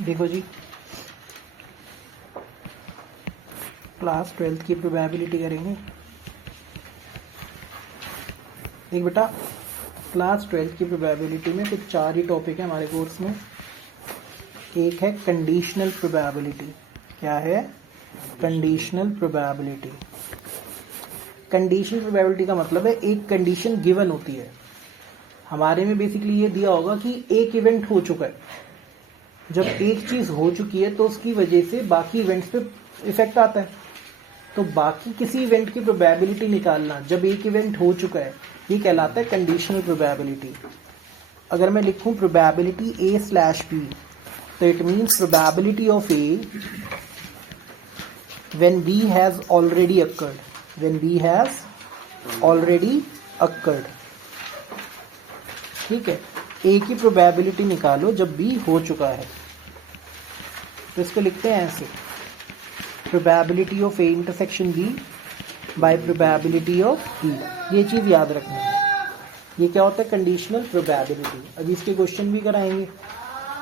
देखो जी, class 12th की probability करेंगे। देख बेटा, क्लास 12th की प्रोबेबिलिटी में कुछ 4 ही टॉपिक है हमारे कोर्स में। एक है कंडीशनल प्रोबेबिलिटी। क्या है? Conditional probability. कंडीशनल प्रोबेबिलिटी का मतलब है एक कंडीशन गिवन होती है। हमारे में बेसिकली ये दिया होगा कि एक इवेंट हो चुका है। जब एक चीज हो चुकी है तो उसकी वजह से बाकी इवेंट्स पे इफेक्ट आता है। तो बाकी किसी इवेंट की प्रोबेबिलिटी निकालना जब एक इवेंट हो चुका है, ये कहलाता है कंडीशनल प्रोबेबिलिटी। अगर मैं लिखूं प्रोबेबिलिटी A/B, तो it means probability of A when B has already occurred. When B has already occurred. ठीक है, A की प्रोबेबिलिटी निकालो जब B हो चुका है। तो इसको लिखते हैं ऐसे, probability of A intersection B bye probability of B। ये चीज याद रखना है। ये क्या होता है? Conditional probability. अभी इसके क्वेश्चन भी कराएंगे,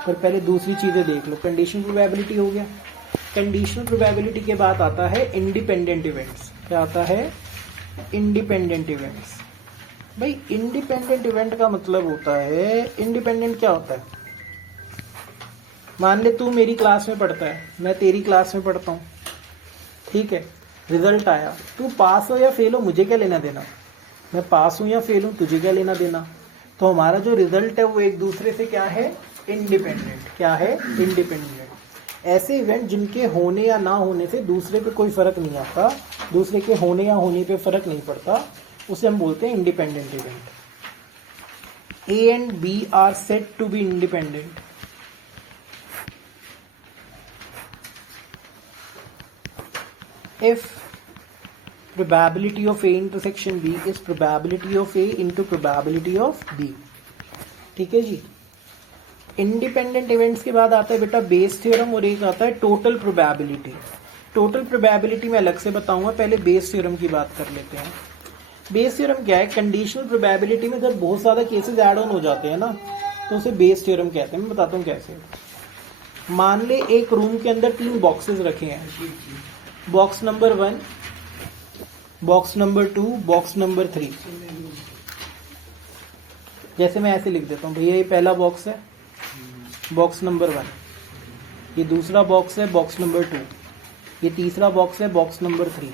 पर पहले दूसरी चीजें देख लो। कंडीशनल प्रोबेबिलिटी हो गया। कंडीशनल प्रोबेबिलिटी के बाद आता है इंडिपेंडेंट इवेंट्स। क्या आता है? Independent events. भाई इंडिपेंडेंट इवेंट का मतलब होता है, इंडिपेंडेंट क्या होता है? मान ले तू मेरी क्लास में पढ़ता है, मैं तेरी क्लास में पढ़ता हूँ, ठीक है, रिजल्ट आया, तू पास हो या फेल हो मुझे क्या लेना देना? मैं पास हूँ या फेल हूँ तुझे क्या लेना देना? तो हमारा जो रिजल्ट है वो एक दूसरे से क्या है? इंडिपेंडेंट। क्या है? इंडिपेंडेंट। ऐसे इवेंट जिनके होने या ना होने से दूसरे पे कोई फर्क नहीं आता, दूसरे के होने या होने पे फर्क नहीं पड़ता, उसे हम बोलते हैं independent event. A and B are said to be independent if probability of A intersection B is probability of A into probability of B। ठीक है जी। इंडिपेंडेंट इवेंट्स के बाद आता है बेटा बेस थ्योरम, और एक आता है टोटल प्रोबेबिलिटी। टोटल प्रोबेबिलिटी मैं अलग से बताऊंगा, पहले बेस थ्योरम की बात कर लेते हैं। बेस थ्योरम क्या है? कंडीशनल प्रोबेबिलिटी में जब बहुत ज्यादा केसेस ऐड ऑन हो जाते हैं ना, तो उसे बेस थ्योरम कहते हैं। मैं बताता हूँ कैसे। मान ले एक रूम के अंदर 3 बॉक्सेस रखे हैं, box number 1, box number 2, box number 3। जैसे मैं ऐसे लिख देता हूँ, भैया ये पहला बॉक्स है, बॉक्स नंबर 1, ये दूसरा बॉक्स है, बॉक्स नंबर 2, ये तीसरा बॉक्स है, बॉक्स नंबर 3।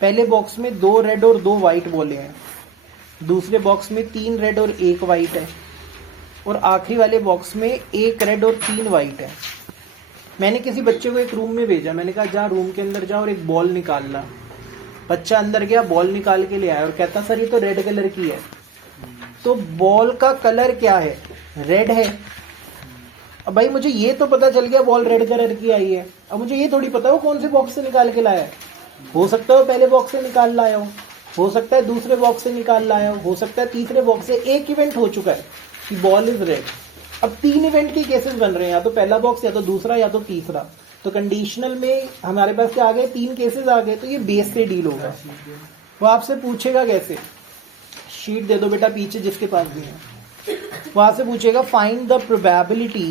पहले बॉक्स में 2 रेड और 2 वाइट बॉले हैं, दूसरे बॉक्स में 3 रेड और 1 वाइट है, और आखिरी वाले बॉक्स में 1 रेड और 3 वाइट है। मैंने किसी बच्चे को एक रूम में भेजा, मैंने कहा जा रूम के अंदर जा और एक बॉल निकाल ला। बच्चा अंदर गया, बॉल निकाल के ले आया और कहता सर ये तो रेड कलर की है। तो बॉल का कलर क्या है? रेड है। अब भाई मुझे ये तो पता चल गया बॉल रेड कलर की आई है, अब मुझे ये थोड़ी पता हो कौन से बॉक्स से निकाल के लाया है। हो सकता है पहले बॉक्स से निकाल लाया हो सकता है दूसरे बॉक्स से निकाल लाया हो सकता है तीसरे बॉक्स से। एक इवेंट हो चुका है कि बॉल इज रेड। अब 3 इवेंट के केसेस बन रहे हैं, या तो पहला बॉक्स, या तो दूसरा, या तो तीसरा। तो कंडीशनल में हमारे पास क्या आ गए? 3 केसेस आ गए। तो ये बेस से डील होगा। वो आपसे पूछेगा कैसे? शीट दे दो बेटा पीछे जिसके पास भी है। वहां से पूछेगा find the probability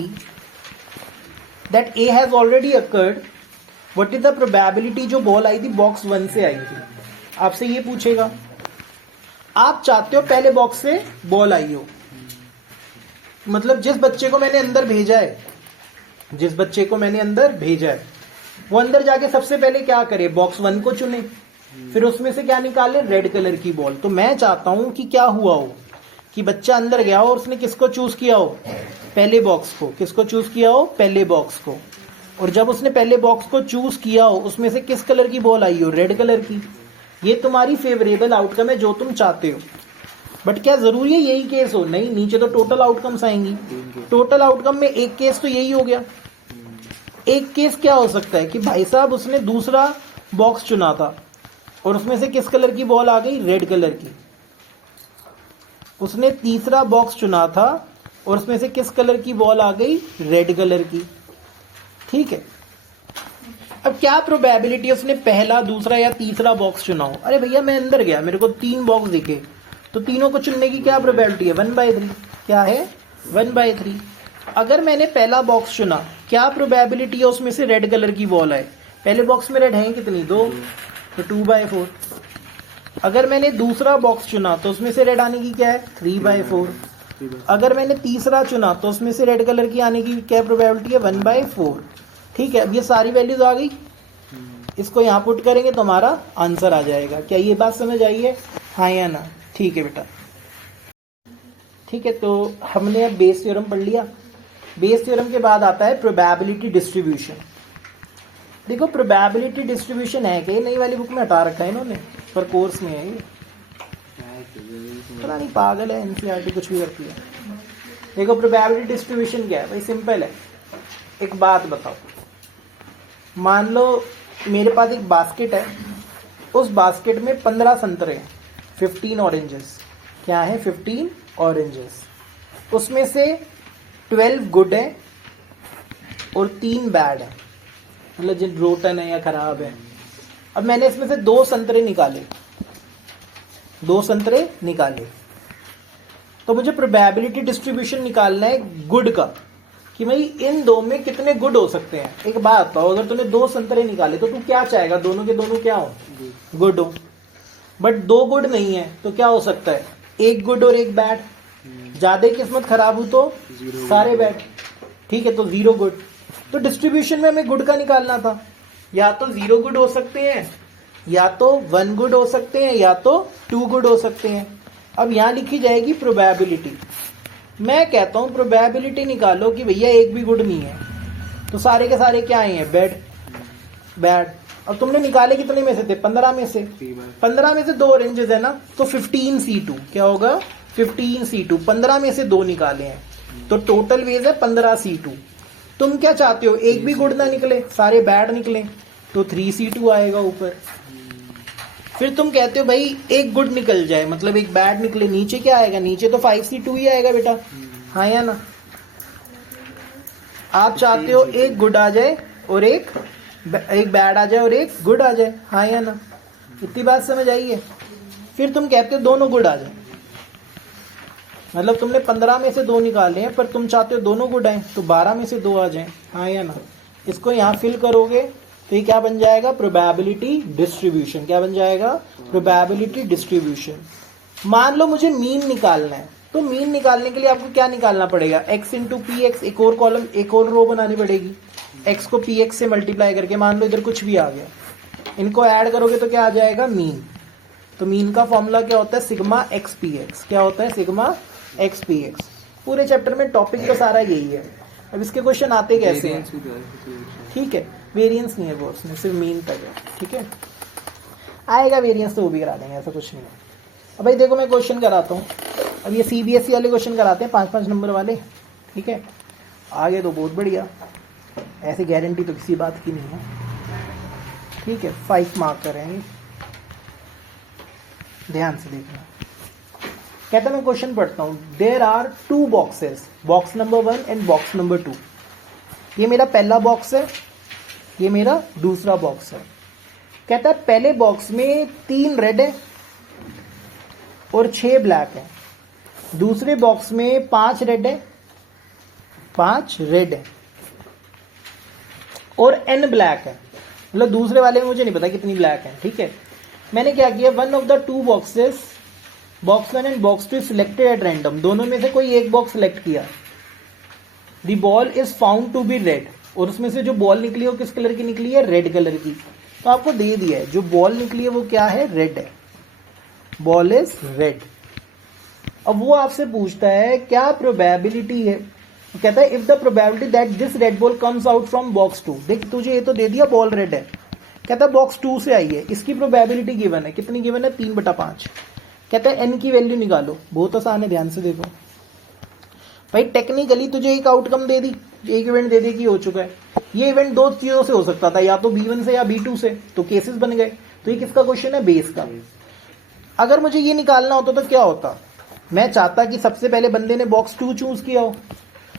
that A has already occurred, what is the probability जो बॉल आई थी बॉक्स 1 से आई थी। आपसे ये पूछेगा। आप चाहते हो पहले बॉक्स से बॉल आई हो, मतलब जिस बच्चे को मैंने अंदर भेजा है, जिस बच्चे को मैंने अंदर भेजा है वो अंदर जाके सबसे पहले क्या करे? बॉक्स 1 को चुने, फिर उसमें से क्या निकाले? रेड कलर की बॉल। तो मैं चाहता हूं कि क्या हुआ हो कि बच्चा अंदर गया हो और उसने किसको चूज किया हो? पहले बॉक्स को। किसको चूज किया हो? पहले बॉक्स को। और जब उसने पहले बॉक्स को चूज किया हो, उसमें से किस कलर की बॉल आई हो? रेड कलर की। ये तुम्हारी फेवरेबल आउटकम है जो तुम चाहते हो। बट क्या जरूरी है यही केस हो? नहीं, नीचे तो टोटल आउटकम्स आएंगी। टोटल आउटकम में एक केस तो यही हो गया। एक केस क्या हो सकता है कि भाई साहब उसने दूसरा बॉक्स चुना था और उसमें से किस कलर की बॉल आ गई? रेड कलर की। उसने तीसरा बॉक्स चुना था और उसमें से किस कलर की बॉल आ गई? रेड कलर की। ठीक है। अब क्या प्रोबेबिलिटी उसने पहला, दूसरा या तीसरा बॉक्स चुना हो? अरे भैया मैं अंदर गया, मेरे को 3 बॉक्स दिखे, तो तीनों को चुनने की क्या प्रोबेबिलिटी है? 1/3। क्या है? 1/3। अगर मैंने पहला बॉक्स चुना, क्या प्रोबेबिलिटी है उसमें से रेड कलर की बॉल आए? पहले बॉक्स में रेड हैं कितनी? 2, तो 2/4। अगर मैंने दूसरा बॉक्स चुना तो उसमें से रेड आने की क्या है? 3/4। अगर मैंने तीसरा चुना तो उसमें से रेड कलर की आने की क्या प्रोबेबिलिटी है? 1/4। ठीक है, अब ये सारी वैल्यूज आ गई, इसको यहाँ पुट करेंगे तो हमारा आंसर आ जाएगा। क्या ये बात समझ आई है? हाँ या ना? ठीक है बेटा। ठीक है, तो हमने अब बेस थ्योरम पढ़ लिया। बेस थ्योरम के बाद आता है प्रोबेबिलिटी डिस्ट्रीब्यूशन। देखो प्रोबेबिलिटी डिस्ट्रीब्यूशन है कि नई वाली बुक में हटा रखा है इन्होंने, पर कोर्स में है ये, पता नहीं पागल है, एनसीईआरटी कुछ भी करती है। देखो प्रोबेबिलिटी डिस्ट्रीब्यूशन क्या है भाई? सिंपल है। एक बात बताओ, मान लो मेरे पास एक बास्केट है, उस बास्केट में 15 संतरे हैं, 15 ऑरेंजेस। क्या है? 15 ऑरेंजेस। उसमें से 12 गुड है और 3 बैड है, मतलब जिन रोटन है या खराब है। अब मैंने इसमें से 2 संतरे निकाले, 2 संतरे निकाले, तो मुझे प्रोबेबिलिटी डिस्ट्रीब्यूशन निकालना है गुड का, कि भाई इन दो में कितने गुड हो सकते हैं। एक बात बताओ, अगर तूने 2 संतरे निकाले तो तू क्या चाहेगा? दोनों के दोनों क्या हो? गुड हो। बट 2 गुड नहीं है तो क्या हो सकता है? 1 गुड और 1 बैड। ज्यादा किस्मत खराब हो तो सारे बैड। ठीक है, तो 0 गुड। तो डिस्ट्रीब्यूशन में हमें गुड का निकालना था, या तो 0 गुड हो सकते हैं, या तो 1 गुड हो सकते हैं, या तो 2 गुड हो सकते हैं। अब यहां लिखी जाएगी प्रोबेबिलिटी। मैं कहता हूं प्रोबेबिलिटी निकालो कि भैया एक भी गुड नहीं है, तो सारे के सारे क्या आए हैं? बैड। बैड। अब तुमने निकाले कितने में से थे? 15 में से। 15 में से 2 ऑरेंजेस है ना, तो 15C2 क्या होगा? 15C2। 15 में से 2 निकाले हैं, तो टोटल वेज है 15C2। तुम क्या चाहते हो? एक भी गुड ना निकले, सारे बैड निकले, तो 3C2 आएगा ऊपर। फिर तुम कहते हो भाई एक गुड निकल जाए, मतलब एक बैड निकले, नीचे क्या आएगा? नीचे तो 5C2 ही आएगा बेटा। हाँ या ना? आप चाहते हो एक गुड आ जाए और एक बैड आ जाए और एक गुड आ जाए। हाँ या ना? इतनी बात समझ आई है? फिर तुम कहते हो दोनों गुड आ जाए, मतलब तुमने 15 में से 2 निकाले हैं, पर तुम चाहते हो दोनों गुड आए, तो 12 में से 2 आ जाए। हाँ या ना? इसको यहाँ फिल करोगे तो ये क्या बन जाएगा? Probability distribution. क्या बन जाएगा? Probability distribution. मान लो मुझे मीन निकालना है, तो मीन निकालने के लिए आपको क्या निकालना पड़ेगा? x इंटू पी एक्स, एक और कॉलम, एक और रो बनानी पड़ेगी। x को पी एक्स से मल्टीप्लाई करके, मान लो इधर कुछ भी आ गया, इनको ऐड करोगे तो क्या आ जाएगा? मीन। तो मीन का फॉर्मूला क्या होता है? Sigma x P x. क्या होता है? Sigma x P x. पूरे चैप्टर में टॉपिक तो सारा यही है। अब इसके क्वेश्चन आते कैसे हैं? ठीक है, वेरिएंस नहीं है वो, उसमें सिर्फ मीन तक है। ठीक है, आएगा वेरिएंस तो वो भी करा देंगे, ऐसा कुछ नहीं है। अब भाई देखो मैं क्वेश्चन कराता हूँ। अब ये सीबीएसई वाले क्वेश्चन कराते हैं, 5-5 नंबर वाले। ठीक है, आगे तो बहुत बढ़िया, ऐसी गारंटी तो किसी बात की नहीं है। ठीक है, 5 मार्क करेंगे, ध्यान से देखना। कहता मैं क्वेश्चन पढ़ता हूँ। There are 2 boxes, box number 1 and box number 2। ये मेरा पहला बॉक्स है, ये मेरा दूसरा बॉक्स है। कहता है पहले बॉक्स में 3 रेड है और 6 ब्लैक है। दूसरे बॉक्स में 5 रेड है, 5 रेड है और n ब्लैक है। मतलब दूसरे वाले में मुझे नहीं पता कितनी ब्लैक है। ठीक है, मैंने क्या किया? One of the 2 boxes, box 1 and box 2 selected at random. दोनों में से कोई एक बॉक्स सिलेक्ट किया। The ball is found to be red, और उसमें से जो बॉल निकली है वो किस कलर की निकली है? रेड कलर की। तो आपको दे दिया है जो बॉल निकली है वो क्या है? रेड है। Ball is red. अब वो आपसे पूछता है क्या प्रोबेबिलिटी है? कहता है if the probability that this red ball comes out from box 2। देख तुझे ये तो दे दिया बॉल रेड है, कहता है बॉक्स 2 से आई है, इसकी प्रोबेबिलिटी गिवन है। कितनी गिवन है? 3/5। कहता है n की वैल्यू निकालो। बहुत आसान है, ध्यान से देखो भाई। टेक्निकली तुझे एक आउटकम दे दी, एक इवेंट दे दी कि हो चुका है। ये इवेंट 2 चीजों से हो सकता था, या तो B1 से या B2 से, तो केसेस बन गए। तो ये किसका क्वेश्चन है? बेस का। अगर मुझे ये निकालना होता तो क्या होता? मैं चाहता कि सबसे पहले बंदे ने बॉक्स 2 चूज किया हो,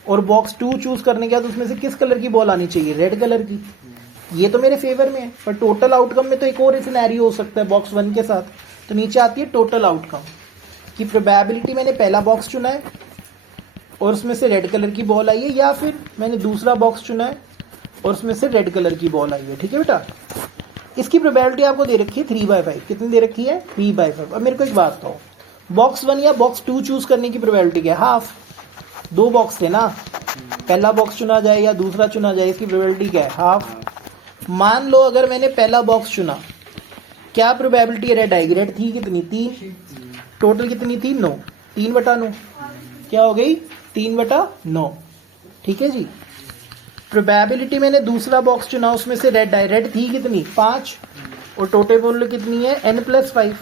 और बॉक्स 2 चूज करने के बाद उसमें से किस कलर की बॉल आनी चाहिए? रेड कलर की। ये तो मेरे फेवर में है, पर टोटल आउटकम में तो एक और सिनेरियो हो सकता है बॉक्स 1 के साथ। तो नीचे आती है टोटल आउटकम की प्रोबेबिलिटी। मैंने पहला बॉक्स चुना है और उसमें से रेड कलर की बॉल आई है, या फिर मैंने दूसरा बॉक्स चुना है और उसमें से रेड कलर की बॉल आई है। ठीक है बेटा, इसकी प्रोबेबिलिटी आपको दे रखी है 3/5। कितनी दे रखी है? 3/5। अब मेरे को एक बात बताओ, बॉक्स 1 या बॉक्स 2 चूज करने की प्रोबेबिलिटी क्या है? हाफ। 2 बॉक्स थे ना, पहला बॉक्स चुना जाए या दूसरा चुना जाए, इसकी प्रोबेबिलिटी क्या है? हाफ। मान लो अगर मैंने पहला बॉक्स चुना, क्या प्रोबेबिलिटी है रेड आएगी? रेड थी कितनी? 3। टोटल कितनी थी? 9। 3/9 क्या हो गई? 3/9। ठीक है जी। प्रोबेबिलिटी मैंने दूसरा बॉक्स चुना, उसमें से रेड आई, रेड थी कितनी? 5, और टोटल बोलो कितनी है? n+5।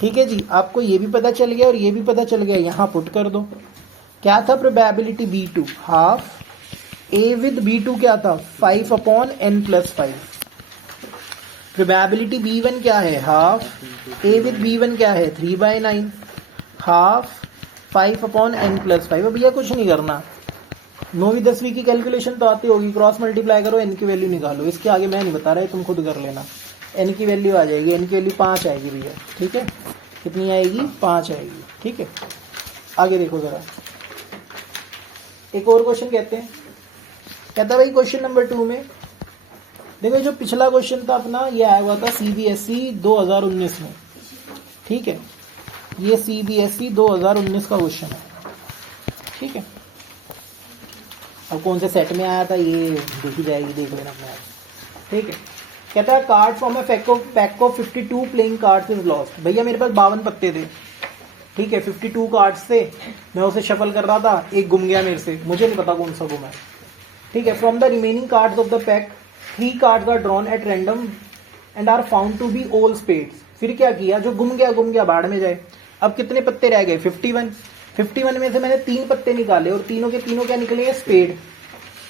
ठीक है जी, आपको ये भी पता चल गया और ये भी पता चल गया, यहाँ पुट कर दो। क्या था probability? B2 half. A with B2 क्या था? 5/n+5। प्रोबेबिलिटी B1 क्या है? हाफ। A विद B1 क्या है? 3/9 हाफ 5/n+5। अब भैया कुछ नहीं करना, 9वीं 10वीं की कैलकुलेशन तो आती होगी, क्रॉस मल्टीप्लाई करो, n की वैल्यू निकालो। इसके आगे मैं नहीं बता रहा, तुम खुद कर लेना। n की वैल्यू आ जाएगी, n की वैल्यू 5 आएगी भैया। ठीक है, कितनी आएगी? 5 आएगी। ठीक है, आगे देखो जरा, एक और क्वेश्चन कहते हैं। कहता भाई क्वेश्चन नंबर 2 में देखो, जो पिछला क्वेश्चन था अपना, ये आया हुआ था CBSE 2019 में। ठीक है, ये CBSE 2019 का क्वेश्चन है। ठीक है, अब कौन से सेट में आया था ये देखी जाएगी, देख लेना अपने आप। ठीक है, कहता है card from A pack of 52 playing cards is lost. भैया मेरे पास 52 पत्ते थे। ठीक है, 52 कार्ड्स थे, मैं उसे शफल कर रहा था, एक गुम गया मेरे से, मुझे नहीं पता कौन सा गुम है। ठीक है, from the remaining cards of the pack 3 cards are drawn at random and are found to be all spades. फिर क्या किया? जो गुम गया बाढ़ में जाए। अब कितने पत्ते रह गए? 51। 51 में से मैंने 3 पत्ते निकाले और तीनों के तीनों क्या निकले? स्पेड।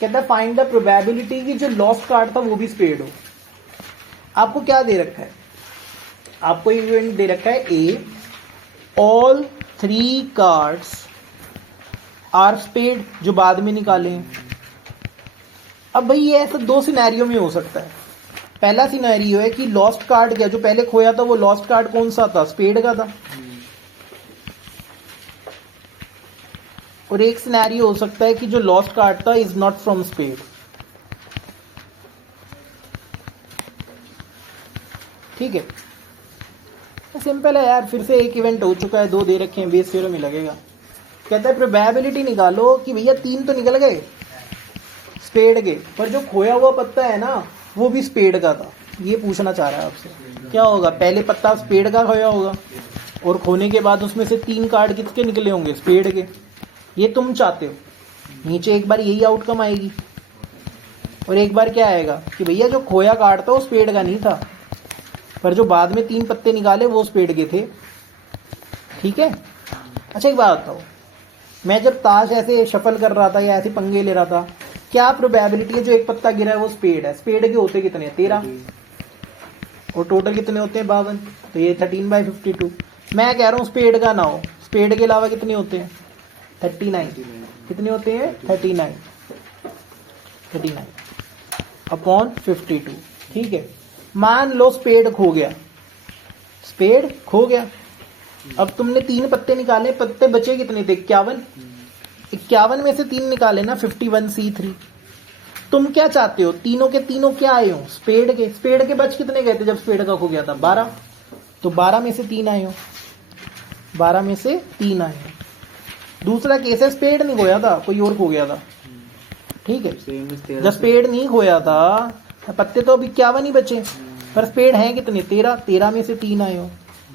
कहता है फाइंड द प्रोबेबिलिटी कि जो लॉस्ट कार्ड था वो भी स्पेड हो। आपको क्या दे रखा है? आपको इवेंट दे रखा है ए, ऑल 3 कार्ड्स आर स्पेड, जो बाद में निकाले हैं। अब भाई ये ऐसा 2 सिनेरियो में हो सकता है। पहला सिनेरियो है कि लॉस्ट कार्ड क्या, जो पहले खोया था वो लॉस्ट कार्ड कौन सा था? स्पेड का था। और एक सिनेरियो हो सकता है कि जो लॉस्ट कार्ड था इज नॉट फ्रॉम स्पेड। ठीक है, सिंपल है यार, फिर से एक इवेंट हो चुका है, 2 दे रखे हैं, बेस 0 में लगेगा। कहता है प्रोबेबिलिटी निकालो कि भैया 3 तो निकल गए स्पेड के, पर जो खोया हुआ पत्ता है ना वो भी स्पेड का था। ये पूछना चाह रहा है आपसे, क्या होगा? पहले पत्ता स्पेड का खोया होगा और खोने के बाद उसमें से 3 कार्ड किसके निकले होंगे? स्पेड के। ये तुम चाहते हो, नीचे एक बार यही आउटकम आएगी और एक बार क्या आएगा कि भैया जो खोया कार्ड था वो स्पेड का नहीं था, पर जो बाद में 3 पत्ते निकाले वो स्पेड के थे। ठीक है, अच्छा एक बात बताओ, मैं जब ताश ऐसे शफल कर रहा था या ऐसे पंगे ले रहा था, क्या प्रोबेबिलिटी है जो एक पत्ता गिरा है वो स्पेड है? स्पेड के होते कितने? 13, और टोटल कितने होते हैं? 52, तो ये 13/52। मैं कह रहा हूँ स्पेड का ना हो, स्पेड के अलावा कितने होते हैं? 39। कितने होते हैं? 39/52। ठीक है, मान लो स्पेड खो गया, स्पेड खो गया। अब तुमने 3 पत्ते निकाले, पत्ते बचे कितने थे? 51। 51 में से 3 निकाले ना, 51C3। तुम क्या चाहते हो? तीनों के तीनों क्या आए हो? स्पेड के। स्पेड के बच कितने गए थे जब स्पेड का खो गया था? 12। तो 12 में से 3 आए हो, 12 में से 3 आए हो। दूसरा केस है स्पेड नहीं खोया था, कोई और खो गया था। ठीक है, जब स्पेड नहीं खोया था, पत्ते तो अभी 51 ही बचे, पर स्पेड है कितने? 13। 13 में से 3 आए हो।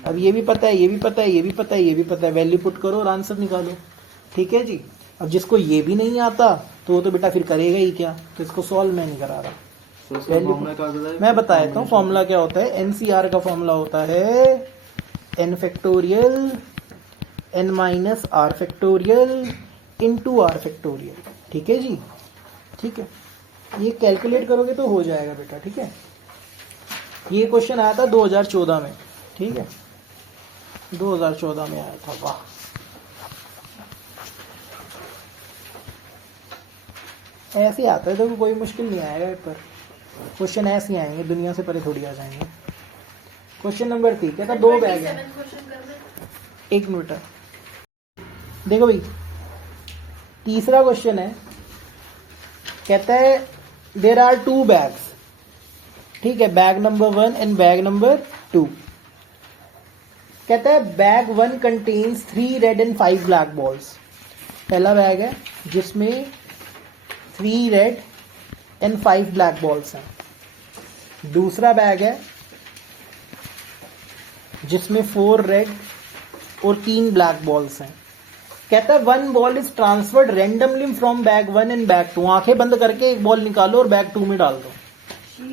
अब ये भी पता है, ये भी पता है, ये भी पता है, ये भी पता है, वैल्यू पुट करो और आंसर निकालो। ठीक है जी। अब जिसको ये भी नहीं आता तो वो तो बेटा फिर करेगा ही क्या, तो इसको सॉल्व मैं नहीं करा रहा। मैं बता देता हूँ फॉर्मूला क्या होता है। एनसीआर का फॉर्मूला होता है n factorial n minus r factorial into r factorial. ठीक है जी, ठीक है, ये कैलकुलेट करोगे तो हो जाएगा बेटा। ठीक है, ये क्वेश्चन आया था 2014 में। ठीक है, 2014 में आया था। वाह, ऐसे आता है तो कोई मुश्किल नहीं आएगा पेपर, क्वेश्चन ऐसे ही आएंगे, दुनिया से परे थोड़ी आ जाएंगे। क्वेश्चन नंबर 3 कहता 2 बैग है। 1 मिनट देखो भाई, तीसरा क्वेश्चन है, कहता है देर आर 2 बैग्स, ठीक है, bag number 1 and bag number 2। कहता है bag 1 contains 3 red and 5 black balls. पहला बैग है जिसमें 3 रेड एंड 5 ब्लैक बॉल्स हैं। दूसरा बैग है जिसमें 4 रेड और 3 ब्लैक बॉल्स हैं। कहता है 1 ball is transferred randomly from bag 1 and bag 2। आंखें बंद करके एक बॉल निकालो और बैग 2 में डाल दो।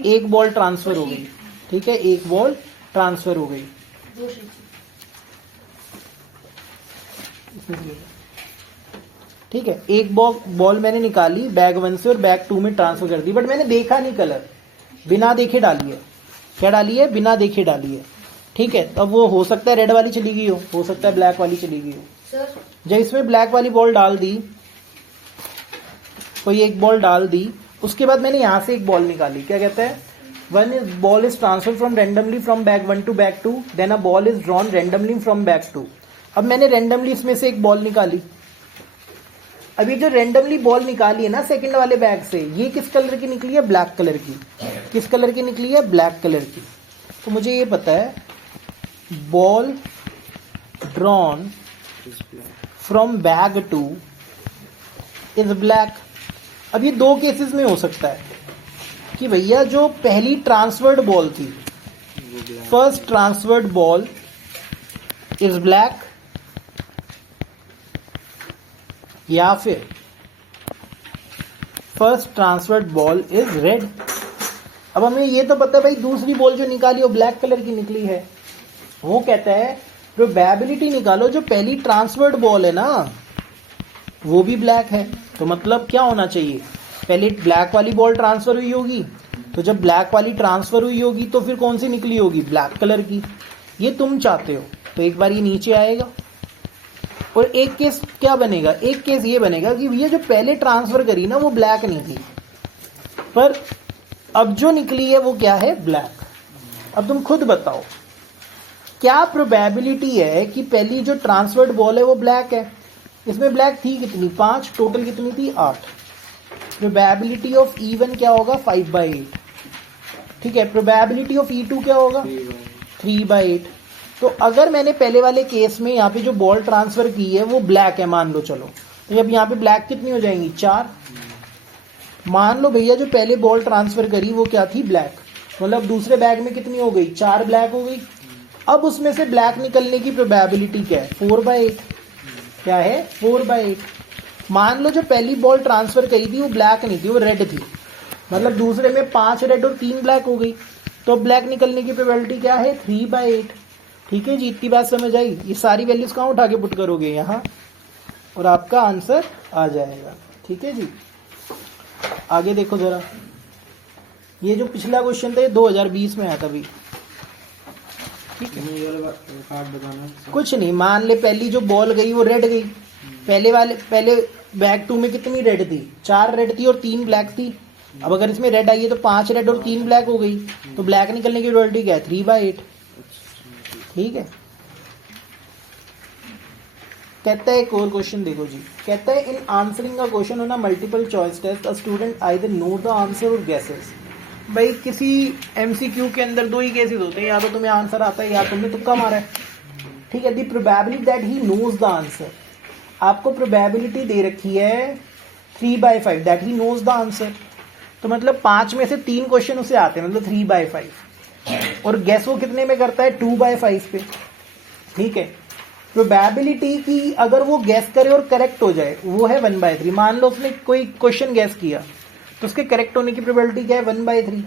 एक बॉल ट्रांसफर हो गई, ठीक है, एक बॉल ट्रांसफर हो गई। ठीक है, एक बॉल मैंने निकाली बैग 1 से और बैग 2 में ट्रांसफर कर दी, बट मैंने देखा नहीं कलर, बिना देखे डाली है। क्या डाली है? बिना देखे डाली है। ठीक है, तब वो हो सकता है रेड वाली चली गई हो सकता है ब्लैक वाली चली गई हो। जब इसमें ब्लैक वाली बॉल डाल दी, कोई एक बॉल डाल दी, उसके बाद मैंने यहां से एक बॉल निकाली। क्या कहता है? One is ball is transfer from randomly from bag 1 to bag 2, then a ball is drawn randomly from bag 2। अब मैंने रेंडमली इसमें से एक बॉल निकाली। अब ये जो रेंडमली बॉल निकाली है ना सेकंड वाले बैग से, ये किस कलर की निकली है? ब्लैक कलर की। किस कलर की निकली है? ब्लैक कलर की। तो मुझे ये पता है ball drawn from bag 2 is black. अब ये 2 केसेस में हो सकता है कि भैया जो पहली ट्रांसफर्ड बॉल थी, first transferred ball is black, या फिर first transferred ball is red. अब हमें ये तो पता है भाई दूसरी बॉल जो निकाली वो ब्लैक कलर की निकली है। वो कहता है प्रोबेबिलिटी निकालो जो पहली ट्रांसफर्ड बॉल है ना वो भी ब्लैक है। तो मतलब क्या होना चाहिए? पहले ब्लैक वाली बॉल ट्रांसफर हुई होगी, तो जब ब्लैक वाली ट्रांसफर हुई होगी तो फिर कौन सी निकली होगी? ब्लैक कलर की। ये तुम चाहते हो, तो एक बार ये नीचे आएगा। और एक केस क्या बनेगा? एक केस ये बनेगा कि भैया जो पहले ट्रांसफर करी ना वो ब्लैक नहीं थी, पर अब जो निकली है वो क्या है? ब्लैक। अब तुम खुद बताओ क्या प्रोबेबिलिटी है कि पहली जो ट्रांसफर्ड बॉल है वो ब्लैक है? इसमें ब्लैक थी कितनी? 5, टोटल कितनी थी? 8। प्रोबेबिलिटी ऑफ E1 क्या होगा? 5/8। ठीक है, प्रोबेबिलिटी ऑफ E2 क्या होगा? 3/8। तो अगर मैंने पहले वाले केस में यहाँ पे जो बॉल ट्रांसफर की है वो ब्लैक है मान लो, चलो, तो अब यहाँ पे ब्लैक कितनी हो जाएंगी? 4। मान लो भैया जो पहले बॉल ट्रांसफर करी वो क्या थी? ब्लैक। मतलब दूसरे बैग में कितनी हो गई? 4 ब्लैक हो गई। अब उसमें से ब्लैक निकलने की प्रोबेबिलिटी क्या है? 4/8। क्या है? 4/8। मान लो जो पहली बॉल ट्रांसफर करी थी वो ब्लैक नहीं थी, वो रेड थी। मतलब दूसरे में 5 रेड और 3 ब्लैक हो गई, तो ब्लैक निकलने की प्रोबेबिलिटी क्या है? 3/8। ठीक है जी, इतनी बात समझ आई? ये सारी वैल्यूज कहाँ उठा के पुट करोगे? यहाँ, और आपका आंसर आ जाएगा। ठीक है जी, आगे देखो जरा। ये जो पिछला क्वेश्चन था ये 2020 में आया था अभी। ठीक है, कुछ नहीं, मान ले पहली जो बॉल गई वो रेड गई। पहले बैग 2 में कितनी रेड थी? 4 रेड थी और 3 ब्लैक थी। अब अगर इसमें रेड आई है तो 5 रेड और 3 ब्लैक हो गई, तो ब्लैक निकलने की प्रोबेबिलिटी क्या है? 3/8। ठीक है, कहता है एक और क्वेश्चन देखो जी। कहता है in answering a question on a multiple choice test a student either know the answer or guesses. भाई किसी एमसीक्यू के अंदर 2 ही केसेस होते हैं, या तो तुम्हें आंसर आता है या तुमने तुक्का मारा है। ठीक है, the probability that he knows the answer. आपको प्रोबेबिलिटी दे रखी है 3/5 that he knows the answer. तो मतलब 5 में से 3 क्वेश्चन उसे आते हैं, मतलब 3/5। और गैस वो कितने में करता है? 2/5 पे। ठीक है, प्रोबेबिलिटी की अगर वो गैस करे और करेक्ट हो जाए वो है 1/3। मान लो उसने कोई क्वेश्चन गैस किया तो उसके करेक्ट होने की प्रोबेबिलिटी क्या है? 1/3।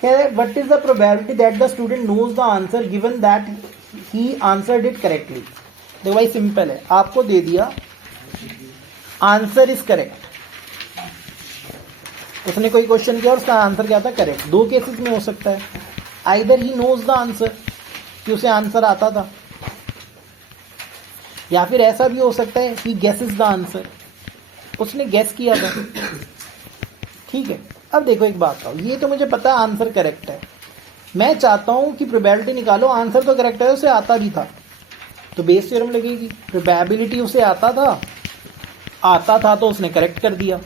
क्या है? What is the probability that the student knows the answer given that he answered it correctly. देखो भाई सिंपल है, आपको दे दिया आंसर इज करेक्ट, उसने कोई क्वेश्चन किया और उसका आंसर क्या था? करेक्ट। 2 केसेस में हो सकता है, either he knows the answer कि उसे आंसर आता था, या फिर ऐसा भी हो सकता है कि गेसेस द आंसर, उसने गेस किया था। ठीक है, अब देखो एक बात बताओ, ये तो मुझे पता है आंसर करेक्ट है, मैं चाहता हूं कि प्रोबेबिलिटी निकालो, आंसर तो करेक्ट है, उसे आता भी था, तो बेस थ्योरम लगेगी। प्रोबेबिलिटी उसे आता था आता था तो उसने करेक्ट कर दिया,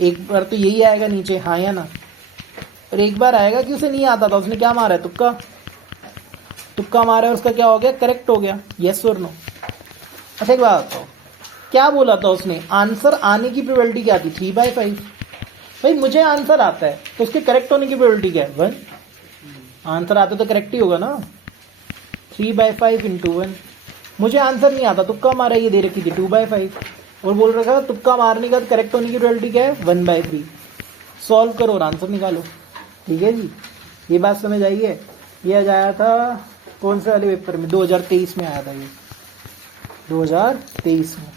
एक बार तो यही आएगा नीचे, हाँ या ना। और एक बार आएगा कि उसे नहीं आता था, उसने क्या मारा है, तुक्का, तुक्का मारा है, उसका क्या हो गया, करेक्ट हो गया, यस और नो। अच्छा एक बात बताओ, क्या बोला था उसने, आंसर आने की प्रोबेबिलिटी क्या थी, 3/5। भाई मुझे आंसर आता है तो उसके करेक्ट होने की प्रोबेबिलिटी क्या है, 1। आंसर आता तो करेक्ट ही होगा ना, 3/5 × 1। मुझे आंसर नहीं आता, तुक्का मारा, ये दे रखी थी 2/5, और बोल रखा था तुक्का मारने का करेक्ट होने की प्रोबेबिलिटी क्या है, 1/3। सॉल्व करो और आंसर निकालो। ठीक है जी, ये बात समझ आई है। ये आ जाया था कौन से वाले पेपर में, 2023 में आया था ये, 2023 में।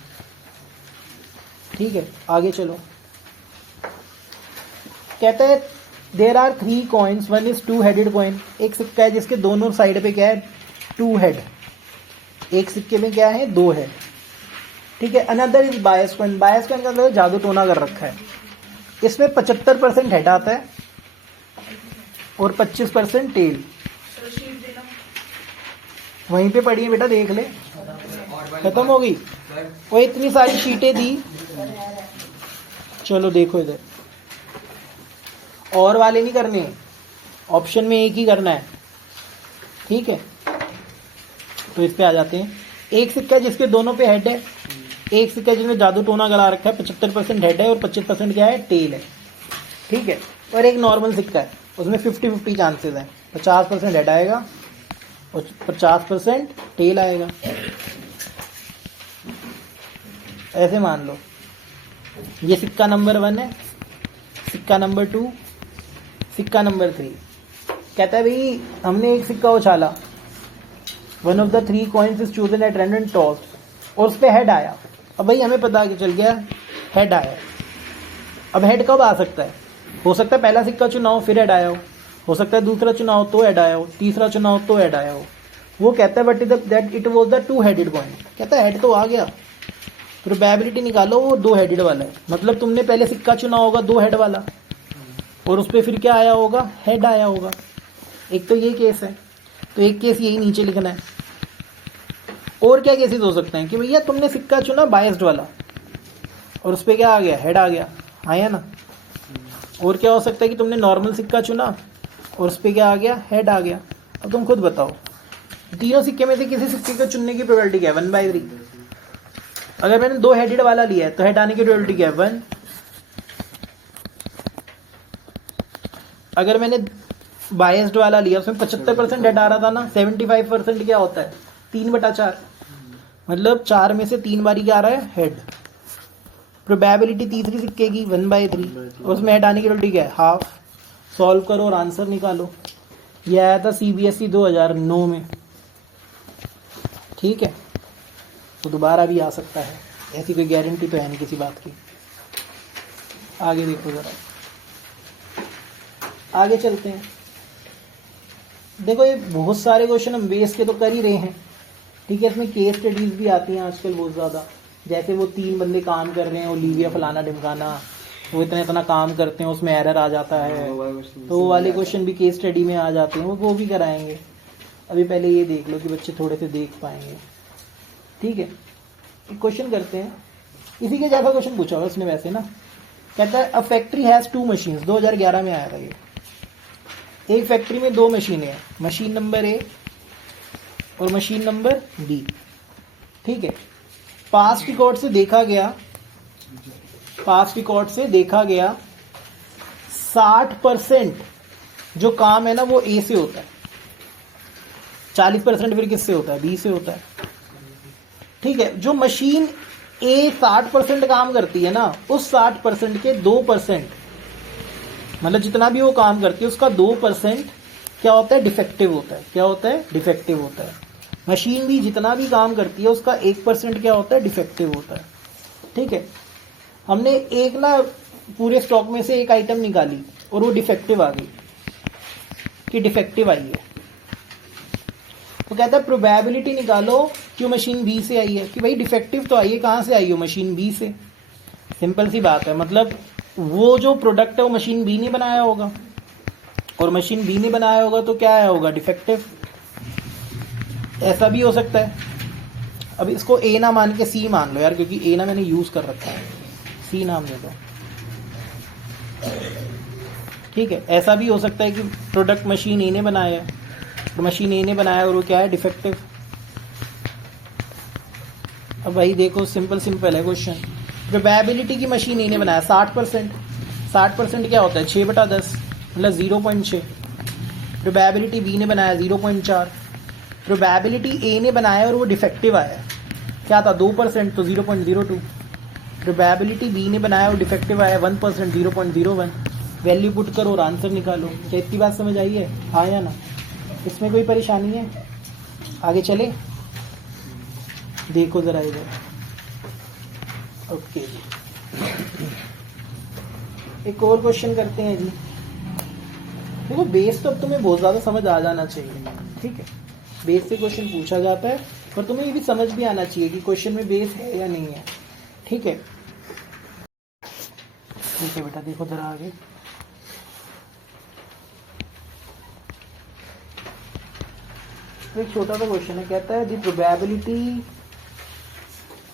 ठीक है, आगे चलो। कहता है there are 3 coins, one is 2-हेडेड कॉइन। एक सिक्का है जिसके दोनों साइड पे क्या है, 2 हेड। एक सिक्के में क्या है, 2 हेड। ठीक है, another is bias coin. Bias coin का मतलब जादू टोना कर रखा है। इसमें 75% हेड आता है और 25% टेल। वहीं पे पड़ी है बेटा, देख ले, खत्म हो गई। वो इतनी सारी शीटें दी, चलो देखो इधर, और वाले नहीं करने, ऑप्शन में एक ही करना है। ठीक है, तो इस पे आ जाते हैं। एक सिक्का जिसके दोनों पे हेड है, एक सिक्का जिसमें जादू टोना गला रखा है, 75% हेड है और 25% क्या है, टेल है। ठीक है, और एक नॉर्मल सिक्का है, उसमें 50-50 चांसेस हैं, 50% हेड आएगा और 50% टेल आएगा। ऐसे मान लो, ये सिक्का नंबर 1 है, सिक्का नंबर 2, सिक्का नंबर 3। कहता है भाई हमने एक सिक्का उछाला, one of the 3 coins is chosen at random toss, और उस पर हेड आया। अब भाई हमें पता कि चल गया हेड आया। अब हेड कब आ सकता है, हो सकता है पहला सिक्का चुनाव फिर हेड आया हो सकता है दूसरा चुनाव तो हेड आया हो, तीसरा चुनाव तो हेड आया हो। वो कहता है but that it was the 2-हेडेड कॉइन। कहता है हेड तो आ गया, प्रोबेबिलिटी निकालो, वो 2-हेडेड वाला है। मतलब तुमने पहले सिक्का चुना होगा 2 हेड वाला, और उस पर फिर क्या आया होगा, हेड आया होगा। एक तो ये केस है, तो एक केस यही नीचे लिखना है। और क्या केसेस हो सकते हैं कि भैया तुमने सिक्का चुना बायस्ड वाला और उस पर क्या आ गया, हेड आ गया, आया ना। और क्या हो सकता है कि तुमने नॉर्मल सिक्का चुना और उस पर क्या आ गया, हेड आ गया। अब तुम खुद बताओ, तीनों सिक्के में से किसी सिक्के को चुनने की प्रोबेबिलिटी क्या है, 1/3। अगर मैंने 2-हेडेड वाला लिया है तो हेड आने की प्रोबेबिलिटी क्या है, 1। अगर मैंने बायस्ड वाला लिया, उसमें 75% हेड आ रहा था ना, 75% क्या होता है, 3/4। मतलब 4 में से 3 बारी क्या आ रहा है, हेड। प्रोबेबिलिटी तीसरी सिक्के की 1/3, और उसमें हेड आने की प्रोबेबिलिटी क्या है, हाफ। सॉल्व करो और आंसर निकालो। यह आया था CBSE 2009 में। ठीक है, तो दोबारा भी आ सकता है, ऐसी कोई गारंटी तो है नहीं किसी बात की। आगे देखो जरा, आगे चलते हैं। देखो ये बहुत सारे क्वेश्चन हम बेस के तो कर ही रहे हैं। ठीक है, इसमें केस स्टडीज भी आती हैं आजकल बहुत ज़्यादा। जैसे वो 3 बंदे काम कर रहे हैं, ओलिविया फलाना ढिमकाना, वो इतना काम करते हैं, उसमें एरर आ जाता है, तो वो वाले क्वेश्चन भी केस स्टडी में आ जाते हैं, वो भी कराएंगे। अभी पहले ये देख लो कि बच्चे थोड़े से देख पाएंगे। ठीक है, एक क्वेश्चन करते हैं, इसी के जैसा क्वेश्चन पूछा हुआ उसने वैसे ना। कहता है अ फैक्ट्री हैज़ 2 मशीन्स, 2011 में आया था ये। एक फैक्ट्री में 2 मशीनें हैं, मशीन नंबर A और मशीन नंबर B। ठीक है, पास्ट रिकॉर्ड से देखा गया 60% जो काम है ना वो A से होता है, 40% फिर किससे होता है, B से होता है। ठीक है, जो मशीन A 60% काम करती है ना, उस 60% के 2%, मतलब जितना भी वो काम करती है उसका 2% क्या होता है, डिफेक्टिव होता है। क्या होता है, डिफेक्टिव होता है। मशीन भी जितना भी काम करती है उसका 1% क्या होता है, डिफेक्टिव होता है। ठीक है, हमने एक ना पूरे स्टॉक में से एक आइटम निकाली और वो डिफेक्टिव आ गई, कि डिफेक्टिव आई है। तो कहता है प्रोबेबिलिटी निकालो कि वो मशीन B से आई है। कि भाई डिफेक्टिव तो आई है, कहाँ से आई हो, मशीन B से। सिंपल सी बात है, मतलब वो जो प्रोडक्ट है वो मशीन B ने बनाया होगा, और मशीन B ने बनाया होगा तो क्या आया होगा, डिफेक्टिव। ऐसा भी हो सकता है। अब इसको ए ना मान के सी मान लो यार, क्योंकि ए ना मैंने यूज कर रखा है, सी नाम दे दो। ठीक है, ऐसा भी हो सकता है कि प्रोडक्ट मशीन ए ने बनाया है, तो मशीन ए ने बनाया और वो क्या है, डिफेक्टिव। अब भाई देखो सिंपल है क्वेश्चन। प्रोबेबिलिटी की मशीन ए ने बनाया 60%, 60% क्या होता है 6/10 मतलब 0.6। प्रोबेबिलिटी बी ने बनाया 0.4। प्रोबेबिलिटी ए ने बनाया और वो डिफेक्टिव आया, क्या था 2% तो 0.02। प्रोबेबिलिटी बी ने बनाया और डिफेक्टिव आया 1% 0.01। वैल्यू पुट करो और आंसर निकालो। क्या इतनी बात समझ आई है, हाँ या ना? इसमें कोई परेशानी है? आगे चले, देखो जरा इधर। ओके जी, एक और क्वेश्चन करते हैं जी। देखो बेस तो अब तुम्हें बहुत ज़्यादा समझ आ जाना चाहिए, ठीक है। बेस से क्वेश्चन पूछा जाता है, पर तुम्हें ये भी समझ भी आना चाहिए कि क्वेश्चन में बेस है या नहीं है, ठीक है। ठीक है बेटा, देखो जरा आगे। तो एक छोटा सा क्वेश्चन है, कहता है the probability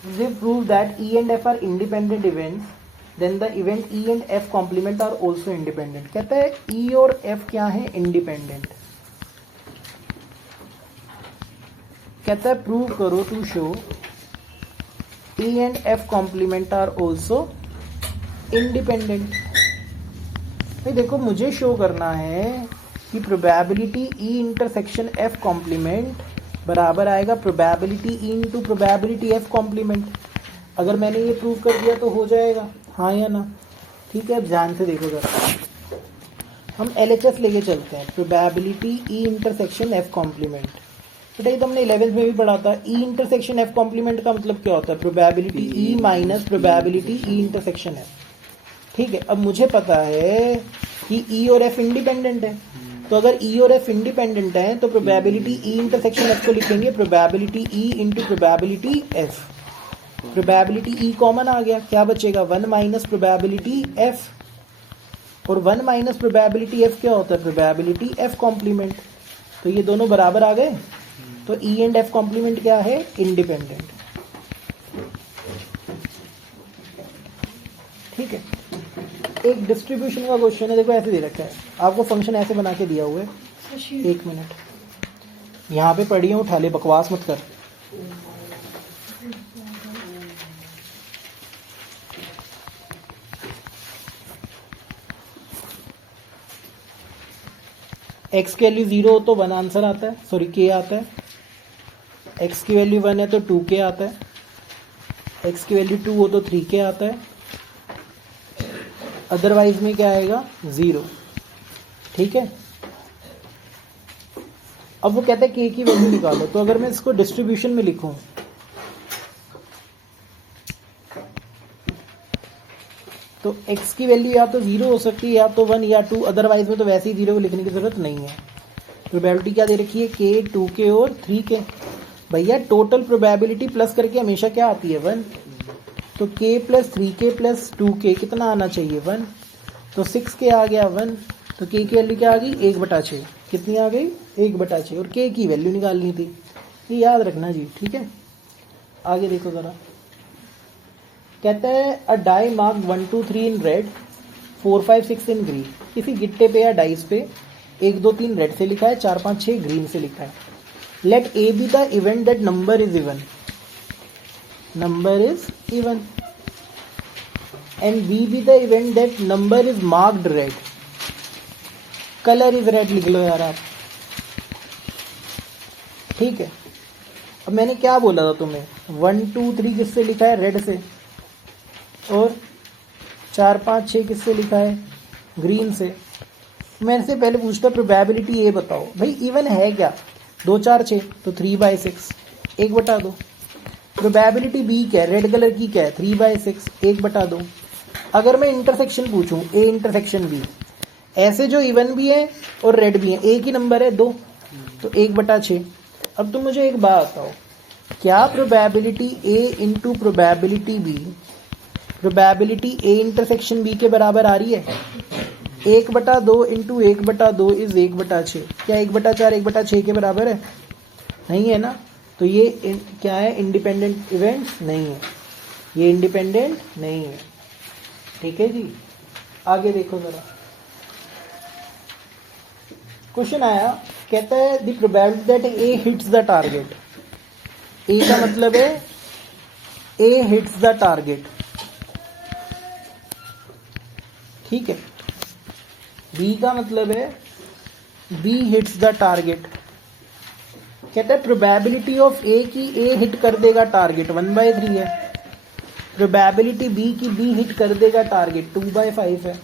they prove that E and F are independent events, then the event E and F complement are also independent। कहता है E और F क्या है, इंडिपेंडेंट। कहता है प्रूव करो to show E and F complement are also independent। भाई देखो मुझे शो करना है कि probability E intersection F complement बराबर आएगा probability E into probability F complement. अगर मैंने ये प्रूव कर दिया तो हो जाएगा, हाँ या ना? ठीक है, अब ध्यान से देखो जरा। हम LHS लेके चलते हैं, probability E intersection F complement. बेटा ये तो हमने 11th में भी पढ़ा था। E इंटरसेक्शन F कॉम्प्लीमेंट का मतलब क्या होता है, probability E minus probability E intersection F। ठीक है, अब मुझे पता है कि E और F इंडिपेंडेंट है, तो अगर E और F इंडिपेंडेंट है तो प्रोबेबिलिटी E इंटरसेक्शन F को लिखेंगे probability E into probability F। Probability E common आ गया, क्या बचेगा 1 माइनस प्रोबेबिलिटी F, और 1 माइनस प्रोबेबिलिटी F क्या होता है, प्रोबेबिलिटी F कॉम्प्लीमेंट। तो ये दोनों बराबर आ गए, तो E एंड F कॉम्प्लीमेंट क्या है, इंडिपेंडेंट। ठीक है, एक डिस्ट्रीब्यूशन का क्वेश्चन है, देखो ऐसे दे रखा है आपको, फंक्शन ऐसे बना के दिया हुआ है। एक मिनट, यहाँ पे पढ़ी है, उठा ले, बकवास मत कर। x की वैल्यू 0 हो तो 1 आंसर आता है, सॉरी k आता है। x की वैल्यू 1 है तो 2k आता है। x की वैल्यू 2 हो तो 3k आता है। अदरवाइज में क्या आएगा, 0। ठीक है, अब वो कहता है k की वैल्यू निकालो। तो अगर मैं इसको डिस्ट्रीब्यूशन में लिखूं, तो x की वैल्यू या तो 0 हो सकती है, या तो 1 या 2, अदरवाइज में तो वैसे ही 0 को लिखने की जरूरत नहीं है। प्रोबेबिलिटी क्या दे रखी है, k, 2k और 3k। भैया टोटल प्रोबेबिलिटी प्लस करके हमेशा क्या आती है, 1। तो k plus 3k plus 2k कितना आना चाहिए, 1। तो 6k आ गया 1, तो k की वैल्यू क्या आ गई, 1/6। कितनी आ गई, 1/6, और k की वैल्यू निकालनी थी, ये याद रखना जी। ठीक है, आगे देखो जरा। कहता है a die mark 1 2 3 in red, 4 5 6 in green. किसी गिट्टे पे या डाइस पे 1 2 3 रेड से लिखा है, 4 5 6 ग्रीन से लिखा है। Let A be the event that number is even, number is even, and B be the event that number is marked red, colour is red लिख लो यार आप। ठीक है, अब मैंने क्या बोला था तुम्हें, 1 2 3 किससे लिखा है, रेड से, और 4 5 6 किससे लिखा है, ग्रीन से। मेरे से पहले पूछता प्रोबेबिलिटी ये बताओ, भाई इवन है क्या, 2 4 6 तो 3/6, 1/2। प्रोबेबिलिटी बी क्या है, रेड कलर की क्या है, 3/6, 1/2। अगर मैं इंटरसेक्शन पूछूं, ए इंटरसेक्शन बी, ऐसे जो इवन भी है और रेड भी है, एक ही नंबर है 2, तो 1/6। अब तुम मुझे एक बात बताओ, क्या probability A into probability B probability A intersection B के बराबर आ रही है, 1/2 इंटू 1/2 इज 1/6। क्या 1/4 1/6 के बराबर है, नहीं है ना? तो ये क्या है, इंडिपेंडेंट इवेंट्स नहीं है, ये इंडिपेंडेंट नहीं है। ठीक है जी, आगे देखो जरा। क्वेश्चन आया, कहता है the probability that A hits the target. A का मतलब है ए हिट्स द टारगेट, ठीक है। बी का मतलब है बी हिट्स द टारगेट। कहता है प्रोबेबिलिटी ऑफ ए की ए हिट कर देगा टारगेट 1/3 है, प्रोबेबिलिटी बी की बी हिट कर देगा टारगेट 2/5 है।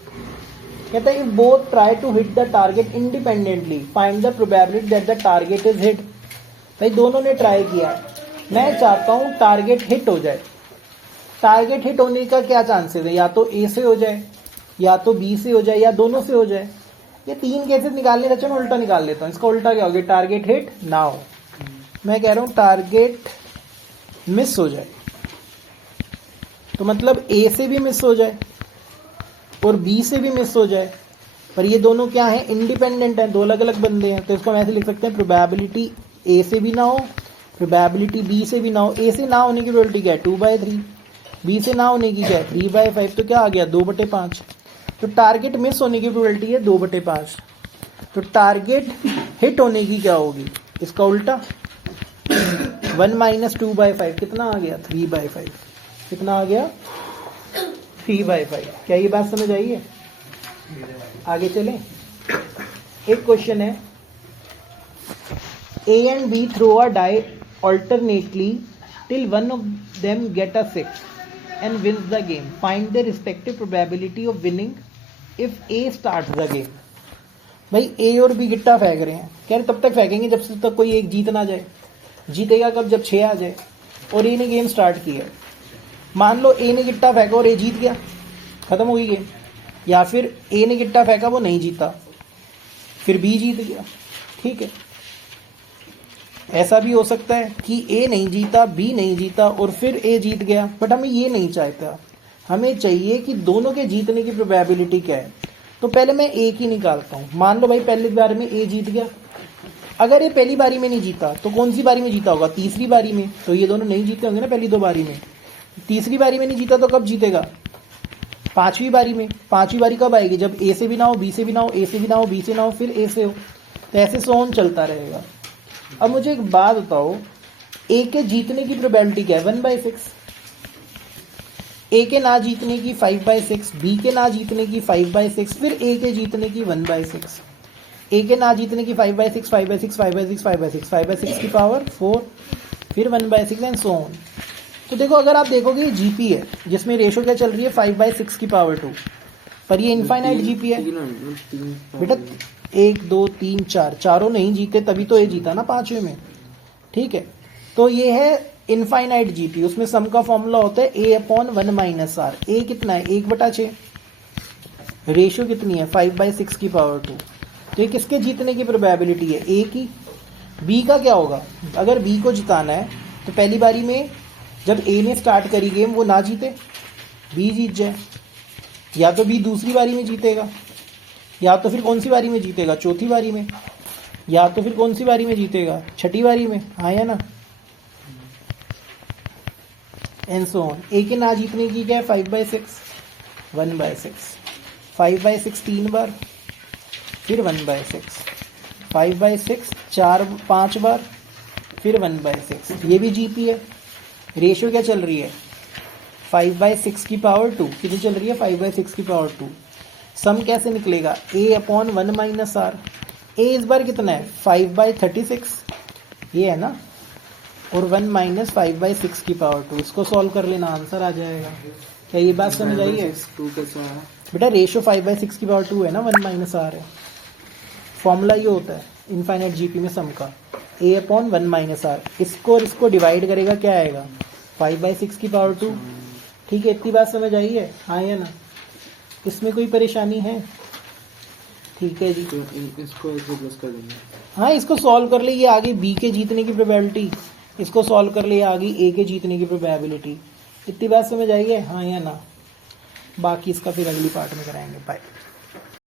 कहता है if both try to hit the target independently find the probability that the target is hit. भाई दोनों ने ट्राई किया, मैं चाहता हूं टारगेट हिट हो जाए। टारगेट हिट होने का क्या चांसेस है, या तो ए से हो जाए, या तो बी से हो जाए, या दोनों से हो जाए। ये तीन केसेस निकालने का, चलो उल्टा निकाल लेता हूं। इसका उल्टा क्या हो गया, टारगेट हिट ना हो। मैं कह रहा हूं टारगेट मिस हो जाए, तो मतलब ए से भी मिस हो जाए और बी से भी मिस हो जाए, पर ये दोनों क्या है, इंडिपेंडेंट है, दो अलग अलग बंदे हैं। तो इसको हम ऐसे लिख सकते हैं, प्रोबेबिलिटी ए से भी ना हो, प्रोबेबिलिटी बी से भी ना हो। ए से ना होने की प्रोबेबिलिटी क्या है, 2/3, बी से ना होने की क्या है, 3/5, तो क्या आ गया, 2/5। तो टारगेट मिस होने की प्रोबेबिलिटी है 2/5, तो टारगेट हिट होने की क्या होगी, इसका उल्टा 1 - 2/5 कितना आ गया, 3/5। कितना आ गया, 3/5। क्या ये बात समझ आई है? आगे चलें। एक क्वेश्चन है, A and B throw a die alternately till one of them get a 6 and wins the game. Find their respective probability of winning if A starts the game. भाई A और B गिट्टा फेंक रहे हैं, कह रहे तब तक फेंकेंगे जब तक कोई एक जीत ना जाए। जीतेगा कब, जब 6 आ जाए। और A ने गेम स्टार्ट किया, मान लो A ने गिट्टा फेंका और A जीत गया, खत्म हो गई गेम। या फिर A ने गिट्टा फेंका, वो नहीं जीता, फिर B जीत गया। ठीक है, ऐसा भी हो सकता है कि A नहीं जीता, B नहीं जीता और फिर A जीत गया। बट हमें ये नहीं चाहता, हमें चाहिए कि दोनों के जीतने की प्रोबेबिलिटी क्या है। तो पहले मैं A की निकालता हूँ। मान लो भाई पहली बार में A जीत गया, अगर ये पहली बारी में नहीं जीता तो कौन सी बारी में जीता होगा, तीसरी बारी में। तो ये दोनों नहीं जीते होंगे ना पहली दो बारी में। तीसरी बारी में नहीं जीता तो कब जीतेगा, पांचवी बारी में। पांचवी बारी कब आएगी, जब A से भी ना हो, B से भी ना हो, A से भी ना हो, B से ना हो, फिर A से हो। तो ऐसे सोन चलता रहेगा। अब मुझे एक बात बताओ, A के जीतने की प्रोबेबिलिटी क्या है, 1/6। A के ना जीतने की 5/6, B के ना जीतने की 5/6, फिर A के जीतने की 1/6। A के ना जीतने की 5/6, 5/6, 5/6, 5/6, 5/6 की पावर 4, फिर 1/6 एंड सो ऑन। तो देखो, अगर आप देखोगे ये जीपी है जिसमें रेशो क्या चल रही है, 5/6 की पावर 2, पर ये इनफाइनाइट जीपी है बेटा। 1 2 3 4, चारों नहीं जीते तभी तो ये जीता ना पांचवे में। ठीक है, तो ये है इनफाइनाइट जीपी। उसमें सम का फॉर्मूला होता है A/1 - R। A कितना है, 1/6, रेशियो कितनी है, 5/6 की पावर 2। तो ये किसके जीतने की प्रोबेबिलिटी है, A की। B का क्या होगा, अगर B को जिताना है तो पहली बारी में जब A ने स्टार्ट करी गेम वो ना जीते, B जीत जाए, या तो B दूसरी बारी में जीतेगा, या तो फिर कौन सी बारी में जीतेगा, चौथी बारी में, या तो फिर कौन सी बारी में जीतेगा, छठी बारी में। हाँ या ना, एंड सो ऑन। A के ना जीतने की क्या है, 5/6, 1/6, 5/6 3 बार, फिर 1/6, 5/6 5 बार, फिर 1/6। ये भी जीपी है। रेशियो क्या चल रही है, 5/6 की पावर 2। कितनी चल रही है, 5/6 की पावर 2। सम कैसे निकलेगा, A/1 - R। A इस बार कितना है, 5/36, ये है ना, और 1 - 5/6 की पावर 2। इसको सॉल्व कर लेना, आंसर आ जाएगा। क्या ये बात समझ आई है बेटा? रेशियो 5/6 की पावर 2 है ना, 1 - R है। फॉर्मूला ये होता है इनफाइनाइट जीपी में सम का, A/1 - R। इसको और इसको डिवाइड करेगा, क्या आएगा, 5/6 की पावर 2। ठीक है, इतनी बात समझ आई है, हाँ या ना? इसमें कोई परेशानी है? ठीक है जी, तो इसको ऐसे प्लस कर देंगे। हाँ, इसको सॉल्व कर ले, ये आगे B के जीतने की प्रोबेबिलिटी। इसको सॉल्व कर ले, ये आगे A के जीतने की प्रोबेबिलिटी। इतनी बात समझ आई है, हाँ या ना? बाकी इसका फिर अगली पार्ट में कराएंगे। बाय।